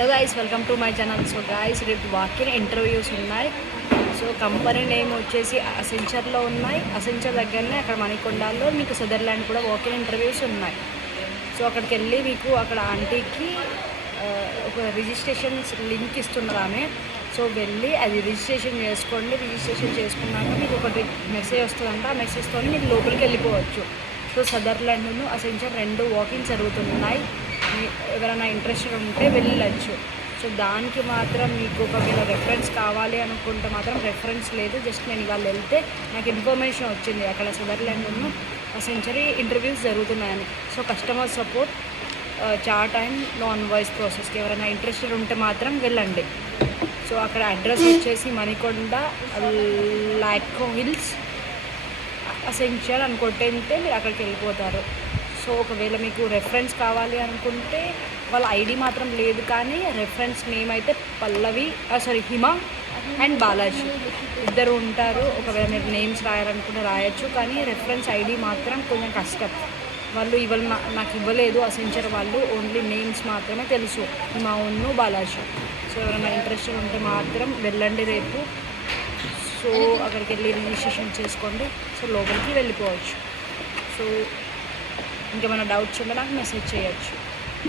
Hello guys, welcome to my channel. So guys, రేపు walk-in interviews ఉన్నాయి. So company name వచ్చేసి అసెంచర్లో ఉన్నాయి. Accenture దగ్గరనే అక్కడ మణికొండలో మీకు సదర్లాండ్ కూడా వాకిన్ ఇంటర్వ్యూస్ ఉన్నాయి. సో అక్కడికి వెళ్ళి మీకు అక్కడ ఆంటీకి ఒక రిజిస్ట్రేషన్ లింక్ ఇస్తున్నారు ఆమె. సో వెళ్ళి అది రిజిస్ట్రేషన్ చేసుకోండి. రిజిస్ట్రేషన్ చేసుకున్నాక మీకు ఒకటి మెసేజ్ వస్తుందంట. ఆ మెసేజ్తో మీరు లోపలికి వెళ్ళిపోవచ్చు. సో సదర్లాండ్ను అసెంచర్ రెండు వాకింగ్ జరుగుతున్నాయి. ఎవరైనా ఇంట్రెస్టెడ్ ఉంటే వెళ్ళచ్చు. సో దానికి మాత్రం మీకు ఒకవేళ రెఫరెన్స్ కావాలి అనుకుంటే మాత్రం రెఫరెన్స్ లేదు. జస్ట్ నేను ఇవాళ వెళ్తే నాకు ఇన్ఫర్మేషన్ వచ్చింది అక్కడ సదర్లాండ్ను అసెంచరీ ఇంటర్వ్యూస్ జరుగుతున్నాయని. So customer support chat and non voice ప్రాసెస్కి ఎవరైనా ఇంట్రెస్టెడ్ ఉంటే మాత్రం వెళ్ళండి. సో అక్కడ అడ్రస్ వచ్చేసి మణికొండ లాక్కో హిల్స్ అసెంచర్ అని కొట్టింటే మీరు అక్కడికి వెళ్ళిపోతారు. సో ఒకవేళ మీకు రెఫరెన్స్ కావాలి అనుకుంటే వాళ్ళ ఐడి మాత్రం లేదు, కానీ రెఫరెన్స్ నేమ్ అయితే పల్లవి హిమ అండ్ బాలాజీ ఇద్దరు ఉంటారు. ఒకవేళ మీరు నేమ్స్ రాయాలనుకుంటే రాయొచ్చు, కానీ రెఫరెన్స్ ఐడి మాత్రం కొంచెం కష్టం. వాళ్ళు నాకు ఇవ్వలేదు అసెంచర్ వాళ్ళు, ఓన్లీ నేమ్స్ మాత్రమే తెలుసు, హిమ ఉన్ను బాలాజీ. సో ఎవరైనా ఇంట్రెస్టెడ్ ఉంటే మాత్రం వెళ్ళండి రేపు. సో అక్కడికి వెళ్ళి రిజిస్ట్రేషన్ చేసుకోండి. సో లోపలికి వెళ్ళిపోవచ్చు. సో ఇంకేమైనా డౌట్స్ ఉంటే నాకు మెసేజ్ చేయొచ్చు.